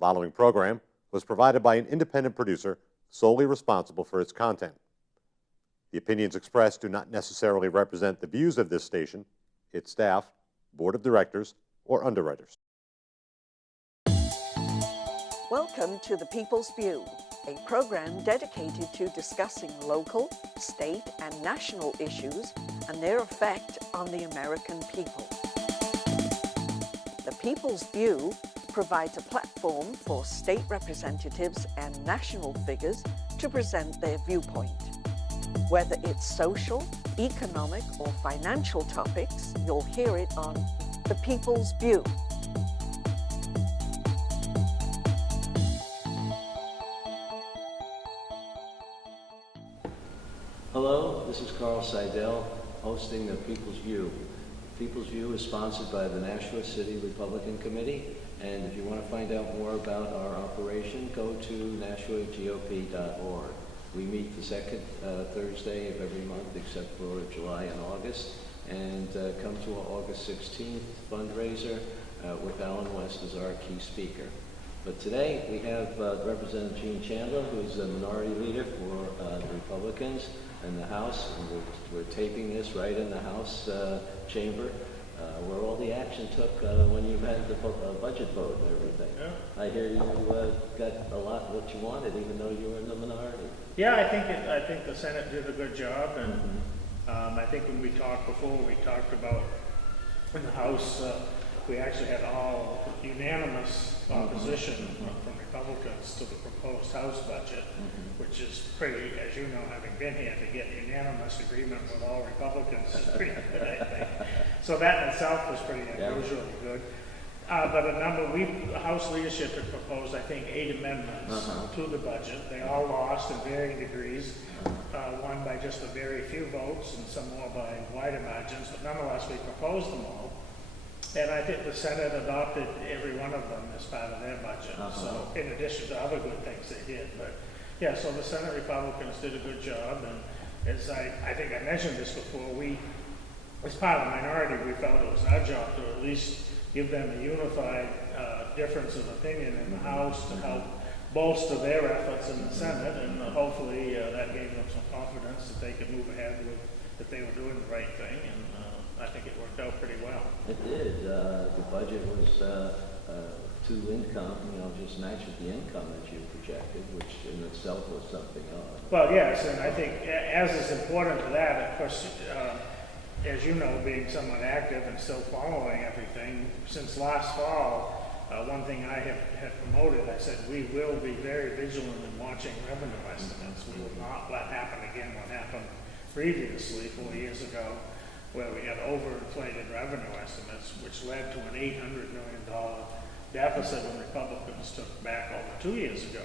following program was provided by an independent producer solely responsible for its content. The opinions expressed do not necessarily represent the views of this station, its staff, board of directors, or underwriters. Welcome to The People's View, a program dedicated to discussing local, state, and national issues and their effect on the American people. The People's View provides a platform for state representatives and national figures to present their viewpoint. Whether it's social, economic, or financial topics, you'll hear it on The People's View. Hello, this is Seidel, hosting The People's View. People's View is sponsored by the Nashua City Republican Committee, and if you want to find out more about our operation, go to nashuagop.org. We meet the second Thursday of every month except for July and August, and come to our August 16th fundraiser with Alan West as our key speaker. But today we have Representative Gene Chandler, who's a minority leader for the Republicans in the House, and we're taping this right in the House chamber, where all the action took when you had the budget vote and everything. Yeah. I hear you got a lot of what you wanted, even though you were in the minority. Yeah, I think the Senate did a good job, and I think when we talked before, we talked about in the House, we actually had all unanimous opposition from Republicans to the proposed House budget, which is pretty, as you know, having been here, to get unanimous agreement with all Republicans is pretty good, I think. So that in itself was pretty unusually good. But the House leadership had proposed, I think, 8 amendments to the budget. They all lost in varying degrees, one by just a very few votes and some more by wider margins, but nonetheless we proposed them all. And I think the Senate adopted every one of them as part of their budget. So in addition to other good things they did. But yeah, so the Senate Republicans did a good job. And as I think I mentioned this before, we, as part of the minority, we felt it was our job to at least give them a unified difference of opinion in the House to help bolster their efforts in the Senate. And hopefully that gave them some confidence that they could move ahead with, that they were doing the right thing. And I think it worked out pretty well. It did. The budget was to income, just matched the income that you projected, which in itself was something else. Well, yes, and I think as is important to that, of course, as you know, being somewhat active and still following everything, since last fall, one thing I have promoted, I said we will be very vigilant in watching revenue estimates. We will not let happen again what happened previously 4 years ago, where we had overinflated revenue estimates, which led to an $800 million deficit when Republicans took back over 2 years ago.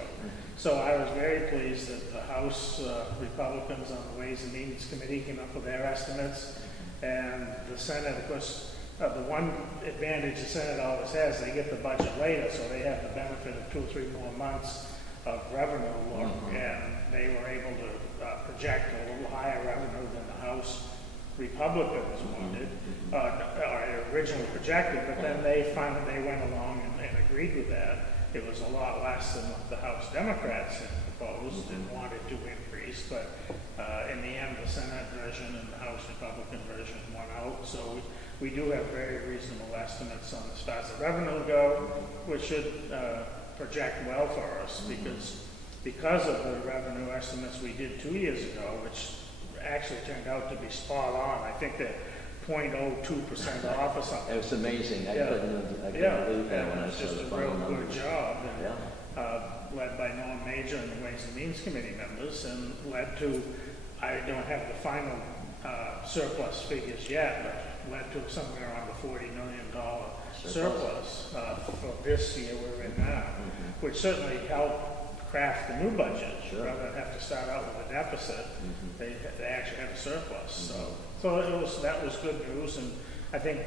So I was very pleased that the House Republicans on the Ways and Means Committee came up with their estimates, and the Senate, of course, the one advantage the Senate always has, they get the budget later, so they have the benefit of 2 or 3 more months of revenue look, and they were able to project a little higher revenue than the House Republicans wanted, or originally projected, but then they went along and agreed with that. It was a lot less than what the House Democrats had proposed and wanted to increase, but in the end, the Senate version and the House Republican version won out. So we do have very reasonable estimates on as far as the revenue go, which should project well for us because of the revenue estimates we did 2 years ago, which actually turned out to be spot on. I think that 0.02% off or something. It was amazing. I couldn't believe that when I saw the final numbers. It's just a real good job. And, led by Norm Major and the Ways and Means Committee members, and led to, I don't have the final surplus figures yet, but led to somewhere around the $40 million surplus for this year we're in now, which certainly helped craft the new budget. Rather than have to start out with a deficit, they actually had a surplus. So that was good news, and I think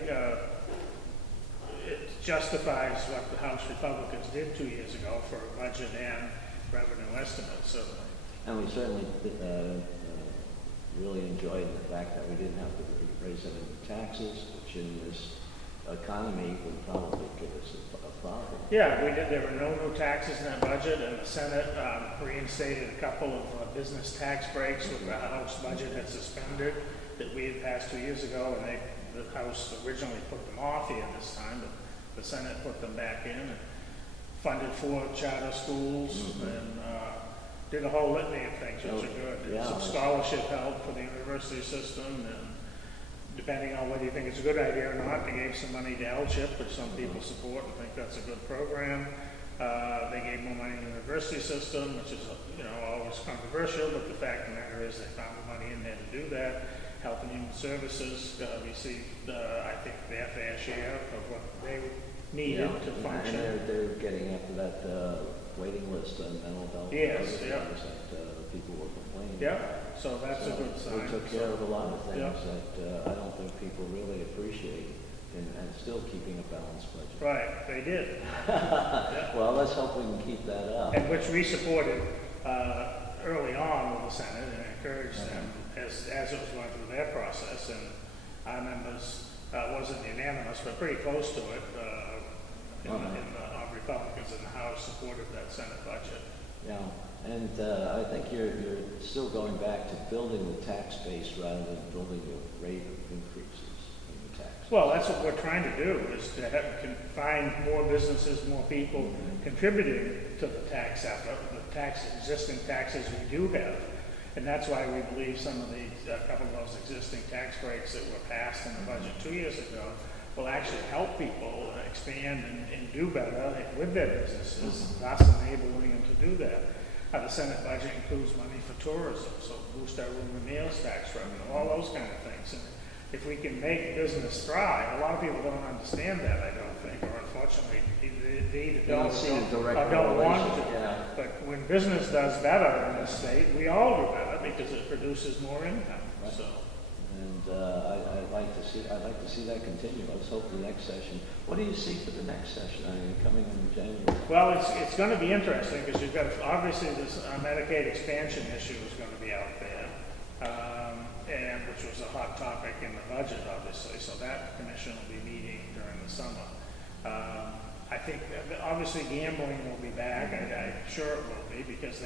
it justifies what the House Republicans did 2 years ago for a budget and revenue estimates. Certainly. And we certainly really enjoyed the fact that we didn't have to raise any taxes, which in this economy would probably give us a problem. Yeah, we did. There were no new taxes in that budget, and the Senate reinstated a couple of business tax breaks that the House budget had suspended that we had passed 2 years ago, and the House originally put them off here this time, but the Senate put them back in and funded 4 charter schools and did a whole litany of things, which are good. Yeah. Some scholarship help for the university system, and depending on whether you think it's a good idea or not, they gave some money to L-CHIP, which some people support and think that's a good program. They gave more money to the university system, which is, always controversial, but the fact of the matter is they found the money in there to do that. Health and Human Services received, I think, their fair share of what they needed to function. And they're getting after that waiting list on mental health. Yes, yeah. That people were complaining Yeah, about. so that's a good sign. We took care of a lot of things Yeah. that I don't think people really appreciate and still keeping a balanced budget. Right, they did. Well, let's hope we can keep that up. And which we supported early on with the Senate and encouraged them as it was going through their process. And our members, wasn't unanimous, but pretty close to it, Republicans in the House supported that Senate budget. Yeah, and I think you're still going back to building the tax base rather than building the rate of increases in the tax. Well, that's what we're trying to do, is to find more businesses, more people contributing to the tax effort, existing taxes we do have. And that's why we believe some of these, a couple of those existing tax breaks that were passed in the budget 2 years ago will actually help people expand and do better with their businesses, thus enabling them to do that. The Senate budget includes money for tourism, so boost our room and meals tax revenue, all those kind of things. And if we can make business thrive, a lot of people don't understand that, I don't think, or unfortunately, they either don't or don't want to. Yeah. But when business does better in this state, we all do better because it produces more income. Right. So. And I'd like to see that continue. Let's hope the next session. What do you see for the next session? I mean, coming in January. Well, it's going to be interesting because you've got obviously this Medicaid expansion issue is going to be out there, and which was a hot topic in the budget, obviously. So that commission will be meeting during the summer. I think obviously gambling will be back. I'm sure it will be because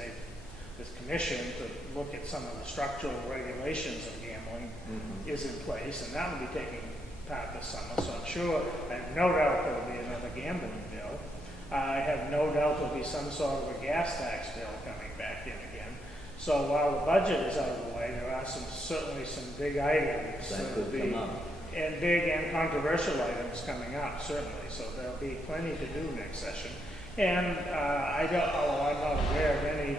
this commission to look at some of the structural regulations of gambling is in place, and that will be taking part this summer. So I'm sure, I have no doubt there will be another gambling bill. I have no doubt there will be some sort of a gas tax bill coming back in again. So while the budget is out of the way, there are certainly some big items That could come up. and big and controversial items coming up, certainly. So there'll be plenty to do next session. And I'm not aware of any.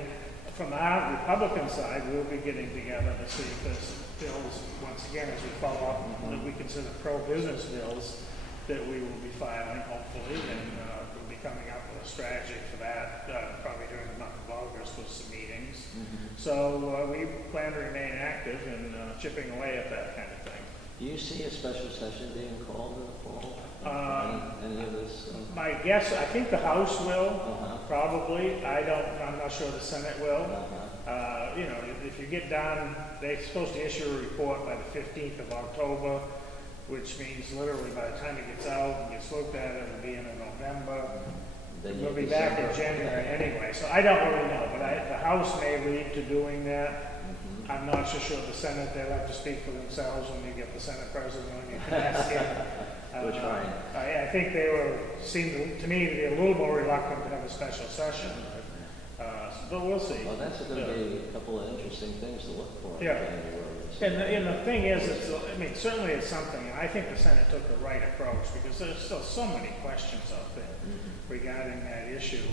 From our Republican side, we'll be getting together to see if there's bills, once again, as we follow up, that we consider pro-business bills that we will be filing, hopefully, and we'll be coming up with a strategy for that, probably during the month of August with some meetings. So we plan to remain active and chipping away at that kind of thing. Do you see a special session being called in the fall? Any of this? My guess, I think the House will, probably. I'm not sure the Senate will. If you get down, they're supposed to issue a report by the 15th of October, which means literally by the time it gets out and gets looked at, it'll be in November. We'll be back in January anyway, so I don't really know, but the House may lead to doing that. I'm not so sure the Senate, they'll have to speak for themselves when you get the Senate president on, you can ask him. We're trying. I think they seemed to me to be a little more reluctant to have a special session, but we'll see. Well, that's going to be a couple of interesting things to look for in Yeah. January. And the thing is, certainly it's something, and I think the Senate took the right approach because there's still so many questions out there regarding that issue.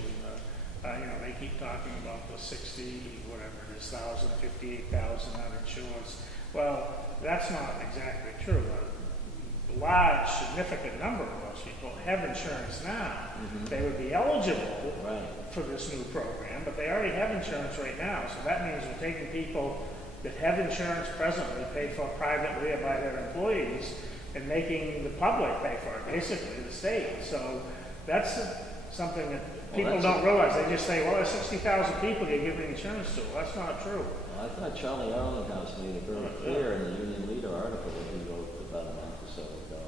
They keep talking about the 1,000, 58,000 uninsured. Well, that's not exactly true. A large, significant number of those people have insurance now. They would be eligible for this new program, but they already have insurance right now. So that means we're taking people that have insurance presently, paid for privately or by their employees, and making the public pay for it, basically the state. So that's something that people don't realize. They just say, well, there's 60,000 people you're giving insurance to. Well, that's not true. Well, I thought Charlie Allenhouse made it very clear in the Union Leader article that he wrote about a month or so ago.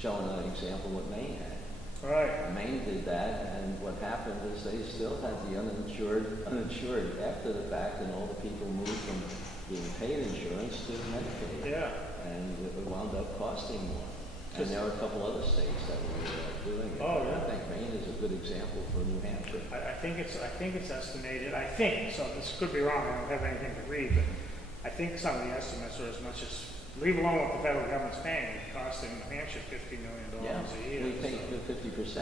showing an example what Maine had. Right. Maine did that, and what happened is they still had the uninsured after the fact, and all the people moved from being paid insurance to Medicaid. Yeah. And it wound up costing more. And there are a couple other states that were doing it. Oh, yeah. I think Maine is a good example for New Hampshire. I think it's estimated, so this could be wrong, I don't have anything to read, but I think some of the estimates are as much as, leave alone what the federal government's paying, it costing New Hampshire $50 million a year. We pay 50%.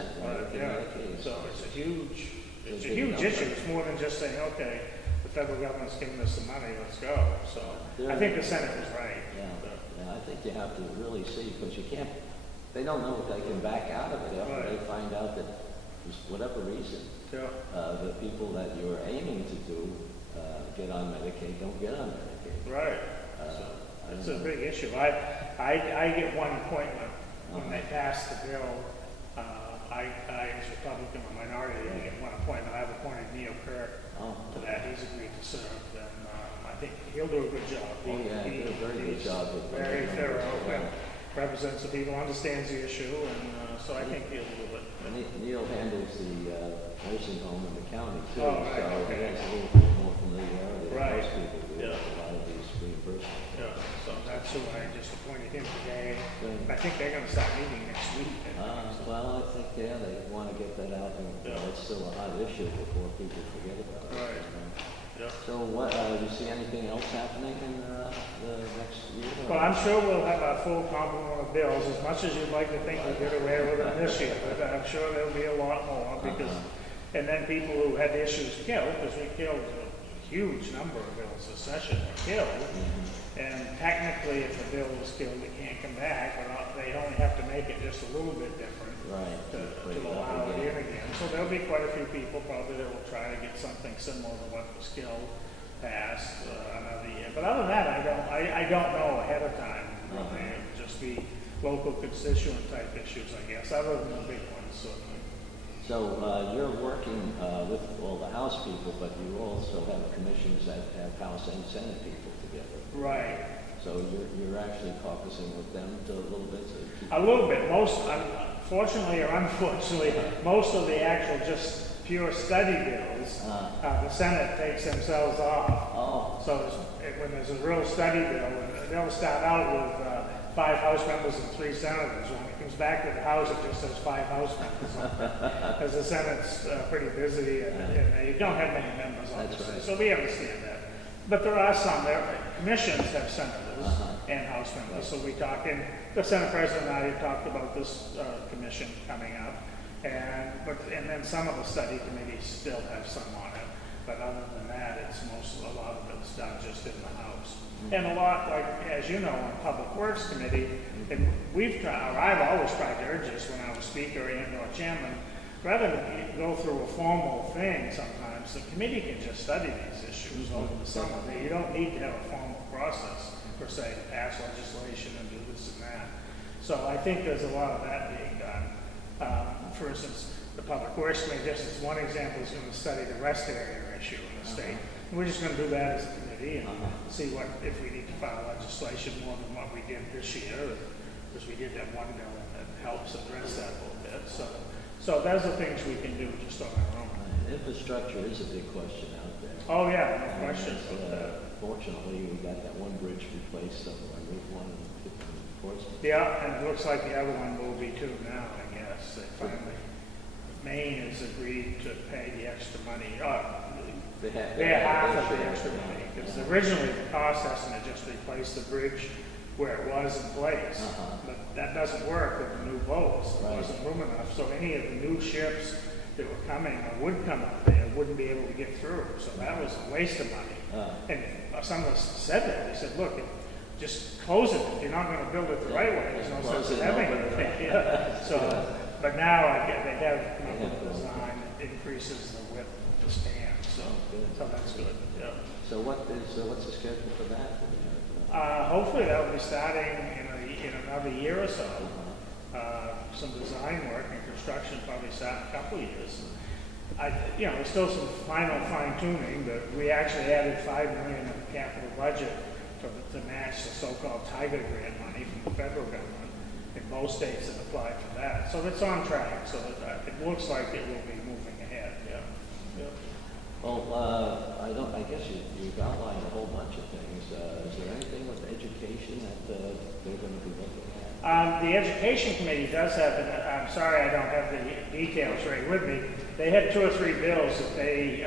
Yeah, so it's a huge issue. It's more than just saying, okay, the federal government's giving us some money, let's go. So I think the Senate was right. Yeah, I think you have to really see, because you can't, they don't know if they can back out of it after they find out that for whatever reason, the people that you're aiming to do get on Medicaid don't get on Medicaid. Right. It's a big issue. I get one appointment when they pass the bill. I as Republican, a minority, I get one appointment. I've appointed Neil Kirk to that. He's agreed to serve, and I think he'll do a good job. He did a very good job. Very thorough, and represents the people, understands the issue, and so I think he'll do it. Neil handles the nursing home in the county too, Oh, right, so okay. he has a little bit more familiarity than Right. most people do with a lot of these reimbursements. Yeah, so that's who I just appointed him today. Good. I think they're going to start meeting next week. Well, I think, they want to get that out, and it's still a hot issue before people forget about it. Right. Yeah. So what, you see anything else happening in the next year? Well, I'm sure we'll have a full complement of bills, as much as you'd like to think we did away with them this year, but I'm sure there'll be a lot more, because, and then people who had issues killed, because we killed a huge number of bills this session were killed, and technically if the bill was killed, it can't come back, but they only have to make it just a little bit different to allow it in again. So there'll be quite a few people probably that will try to get something similar to what was killed passed another year. But other than that, I don't know ahead of time. Really. It would just be local constituent type issues, I guess, other than the big ones. Certainly. So you're working with all the House people, but you also have commissions that have House and Senate people together. Right. So you're actually caucusing with them a little bit? A little bit. Fortunately or unfortunately, most of the actual just pure study bills, the Senate takes themselves off. Oh. So when there's a real study bill, they'll start out with 5 House members and 3 senators. When it comes back to the House, it just says 5 House members on it. Because the Senate's pretty busy and you don't have many members on That's it. right. So we understand that. But there are some, commissions have senators and House members. So we talk, and the Senate President and I have talked about this commission coming up. And then some of the study committees still have some on it. But other than that, a lot of it's done just in the House. And a lot, like, as you know, on Public Works Committee, and I've always tried to urge this when I was Speaker and/or Chairman, rather than go through a formal thing sometimes, the committee can just study these issues over the summer. You don't need to have a formal process, per se, to pass legislation and do this and that. So I think there's a lot of that being done. For instance, the Public Works Committee, just as one example, is going to study the rest area issue in the state. And we're just going to do that as a committee and see if we need to file legislation more than what we did this year, because we did that one bill that helps address that a little bit. So those are things we can do just on our own. Infrastructure is a big question out there. Oh yeah, no question. Fortunately, we got that one bridge replaced somewhere, Route 1 in Portsmouth. Yeah, and it looks like the other one will be too now, I guess. They finally, Maine has agreed to pay the extra money. They're half of the extra money, because originally the cost estimate just replaced the bridge where it was in place. But that doesn't work with the new boats. It wasn't room enough. So any of the new ships that were coming or would come up there wouldn't be able to get through. So that was a waste of money. And some of us said that. They said, look, just close it. If you're not going to build it the right way, there's no sense in having it. So, but now they have come up with a design that increases the width of the span. So that's good. Yeah. So what's the schedule for that? Hopefully that will be starting in another year or so. Some design work and construction probably start in a couple of years. There's still some final fine tuning, but we actually added $5 million in the capital budget to match the so-called Tiger grant money from the federal government. in both states that applied for that. So it's on track, so it looks like it will be moving ahead, yeah. Yeah. Well, I guess you've outlined a whole bunch of things. Is there anything with education that they're going to be looking at? The Education Committee does have, and I'm sorry I don't have the details right with me, they had 2 or 3 bills that they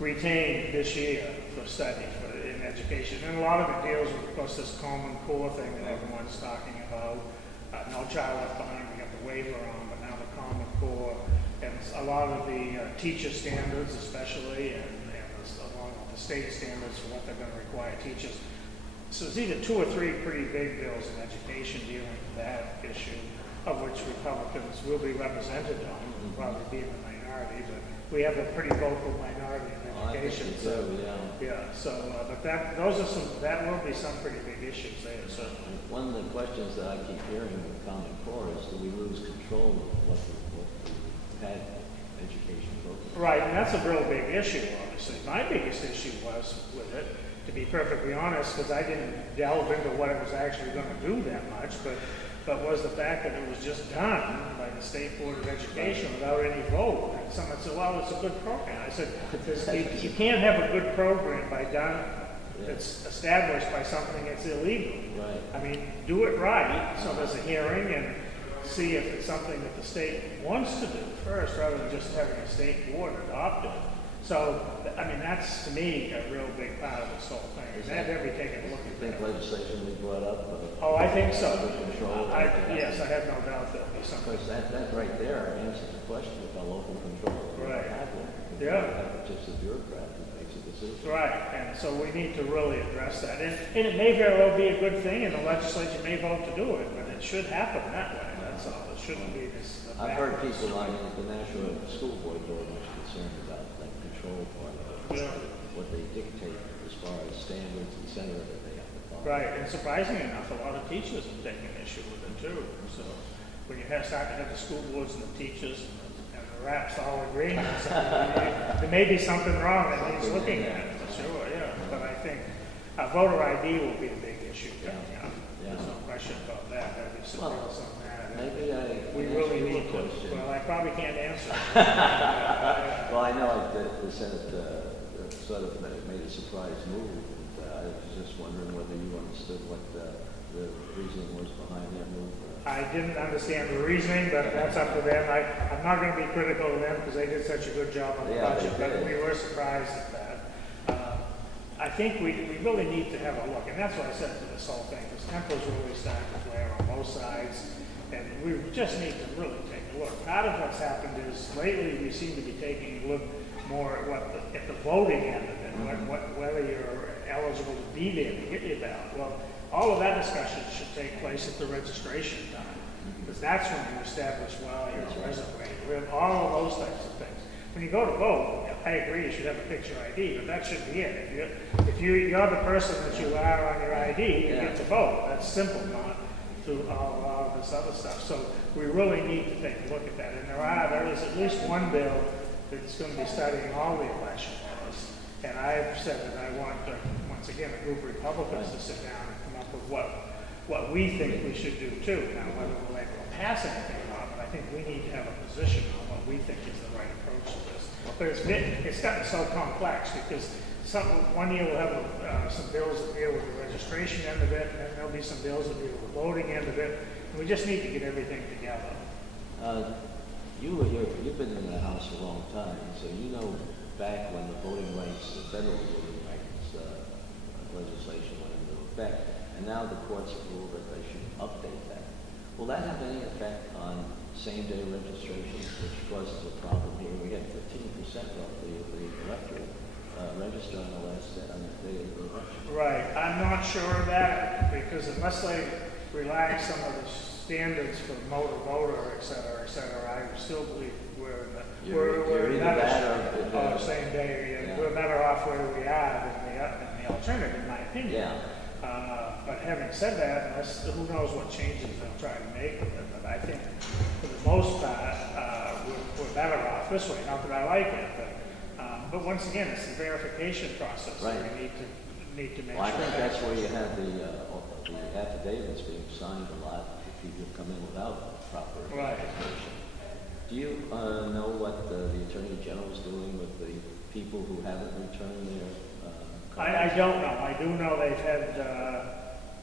retained this year for study in education. And a lot of it deals with, of course, this Common Core thing that everyone's talking about. No Child Left Behind, we got the waiver on, but now the Common Core. And a lot of the teacher standards especially, and along with the state standards for what they're going to require teachers. So it's either 2 or 3 pretty big bills in education dealing with that issue, of which Republicans will be represented on. We'll probably be in the minority, but we have a pretty vocal minority in education. But that will be some pretty big issues there. So one of the questions that I keep hearing with Common Core is, do we lose control of what the PAD education program? Right, and that's a real big issue, obviously. My biggest issue was with it, to be perfectly honest, because I didn't delve into what it was actually going to do that much, but was the fact that it was just done by the State Board of Education without any vote. And someone said, well, it's a good program. I said, you can't have a good program that's established by something that's illegal. Right. I mean, do it right, so there's a hearing and see if it's something that the state wants to do first, rather than just having a state board adopt it. So, I mean, that's, to me, a real big part of this whole thing. And have we taken a look at think that? legislation we brought up? Oh, I think so. Control. Yes, I have no doubt there'll be something. Because that right there answers the question about local control. Right. You Yeah. have just a bureaucrat who makes a decision. Right, and so we need to really address that. And it may very well be a good thing, and the legislature may vote to do it, but it should happen that way. That's all. It shouldn't be this. I've heard people on the National School Board very much concerned about that control part of it. Yeah. What they dictate as far as standards, et cetera, that they have to follow. Right, and surprisingly enough, a lot of teachers have taken issue with it too. So when you start to have the school boards and the teachers and the reps all agreeing on something, there may be something wrong that needs looking at, for sure, yeah. But I think voter ID will be a big issue coming up. There's no question about that. There'll be some bills on that. Maybe We really need to. Well, I probably can't answer. Well, I know the Senate sort of made a surprise move. And, I was just wondering whether you understood what the reasoning was behind that move. I didn't understand the reasoning, but that's up to them. I'm not going to be critical of them because they did such a good job on the budget, but we were surprised at that. I think we really need to have a look, and that's what I said to this whole thing, because tempers really starting to flare on both sides, and we just need to really take a look. Part of what's happened is lately we seem to be taking a look more at the voting end of it, whether you're eligible to be there to get your ballot. Well, all of that discussion should take place at the registration time, because that's when you establish, well, you're a resident. We have all of those types of things. When you go to vote, I agree you should have a picture ID, but that should be it. If you're the person that you are on your ID, you get to vote. That's simple, not through all of this other stuff. So we really need to take a look at that. And there is at least one bill that's going to be studying all the election laws. And I've said that I want, once again, a group of Republicans to sit down and come up with what we think we should do too. Now, whether we'll able to pass anything or not, but I think we need to have a position on what we think is the right approach to this. But it's gotten so complex because one year we'll have some bills that deal with the registration end of it, and then there'll be some bills that deal with the voting end of it. And we just need to get everything together. You've been in the House for a long time, so you know back when the voting rights, the federal voting rights legislation went into effect, and now the courts have ruled that they should update that. Will that have any effect on same-day registration, which causes a problem here? We had 15% roughly of the electorate register on the last day of the election. Right. I'm not sure of that, because unless they relax some of the standards for motor voter, et cetera, I still believe we're better same day. Yeah. We're better off where we are than the alternative, in my opinion. Yeah. But having said that, who knows what changes they'll try to make with it. But I think for the most part, we're better off this way. Not that I like it, but once again, it's the verification process that we need to make sure. Well, I think that's where you have the affidavits being signed a lot people who come in without proper Right. education. Do you know what the Attorney General is doing with the people who haven't returned their I don't know. I do know they've had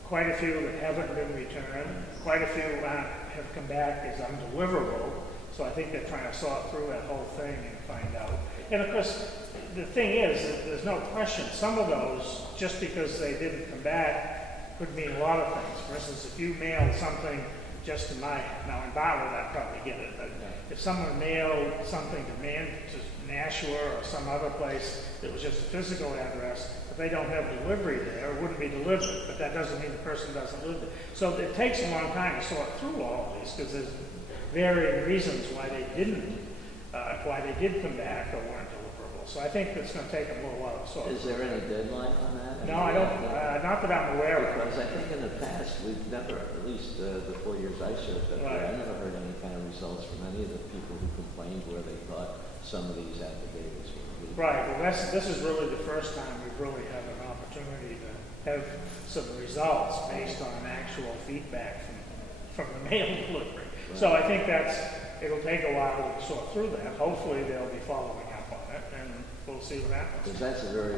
quite a few that haven't been returned. Quite a few have come back as undeliverable. So I think they're trying to sort through that whole thing and find out. And of course, the thing is, that there's no question, some of those, just because they didn't come back, could mean a lot of things. For instance, if you mailed something just to now in Bartlett, I'd probably get it, but if someone mailed something to Nashua or some other place that was just a physical address, if they don't have delivery there, it wouldn't be delivered, but that doesn't mean the person doesn't live there. So it takes a long time to sort through all of these, because there's varying reasons why they did come back or weren't deliverable. So I think it's going to take them a little while to sort. Is there any deadline on that? No, I don't. Not that I'm aware of. Because I think in the past, we've never, at least the 4 years I served up there, I never heard any kind of results from any of the people who complained where they thought some of these affidavits were illegal. Right. Well, this is really the first time we've really had an opportunity to have some results based on actual feedback from the mail delivery. Right. So I think it'll take a while to sort through that. Hopefully they'll be following up on it, and we'll see what happens. Because that's a very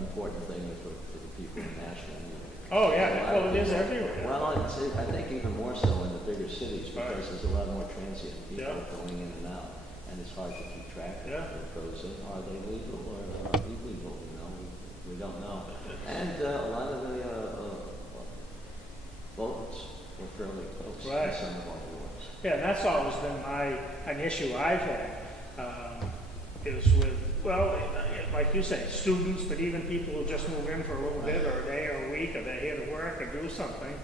important thing for the people in Nashville. Oh, yeah. Well, it is everywhere. Well, I think even more so in the bigger cities, because there's a lot more transient people going in and out, and it's hard to keep track of what goes in. Are they legal or illegal? You know, we don't know. And a lot of the votes were fairly close in some of our wards. Yeah, that's always been an issue I've had, is with, well, like you say, students, but even people who just move in for a little bit, or a day, or a week, or they're here to work or do something,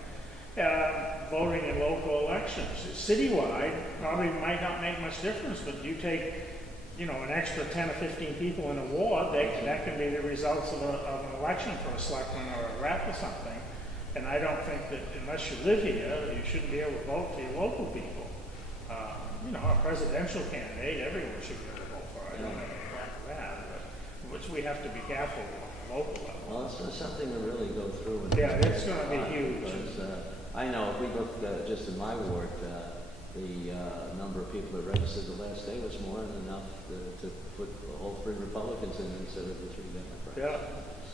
voting in local elections. Citywide probably might not make much difference, but you take, an extra 10 or 15 people in a ward, that can be the results of an election for a selectman or a rep or something. And I don't think that unless you live here, you shouldn't be able to vote for your local people. A presidential candidate, everyone should be able to vote for. I don't have any problem with that, but which we have to be careful with on the local level. Well, it's something to really go through. Yeah, it's going to be huge. Because, I know if we look just in my ward, the number of people that registered the last day was more than enough to put all 3 Republicans in instead of the 3 Democrats. Yeah.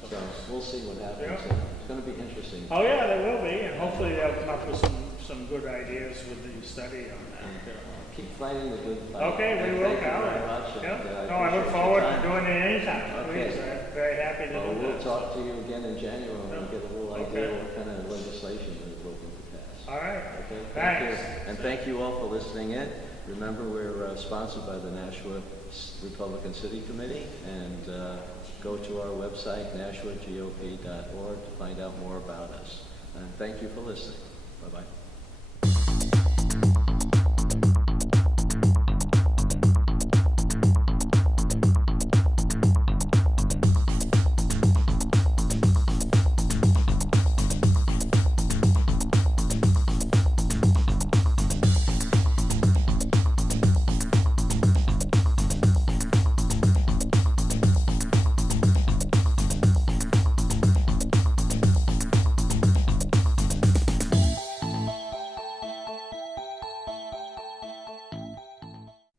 So we'll see what happens. Yeah. It's going to be interesting. Oh yeah, there will be, and hopefully they'll come up with some good ideas with the study on that. Keep fighting the good fight. Okay, we will, Thank you Carl. very much. Yeah. I look forward to doing it anytime. Okay. Please, I'm very happy to do that. We'll talk to you again in January when we get a little idea what kind of legislation we're looking to pass. All right. Okay. Thanks. You. And thank you all for listening in. Remember, we're sponsored by the Nashua Republican City Committee, and go to our website, nashuagop.org, to find out more about us. And thank you for listening. Bye-bye.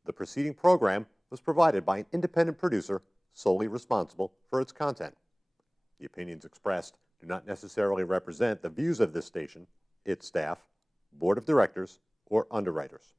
The preceding program was provided by an independent producer solely responsible for its content. The opinions expressed do not necessarily represent the views of this station, its staff, board of directors, or underwriters.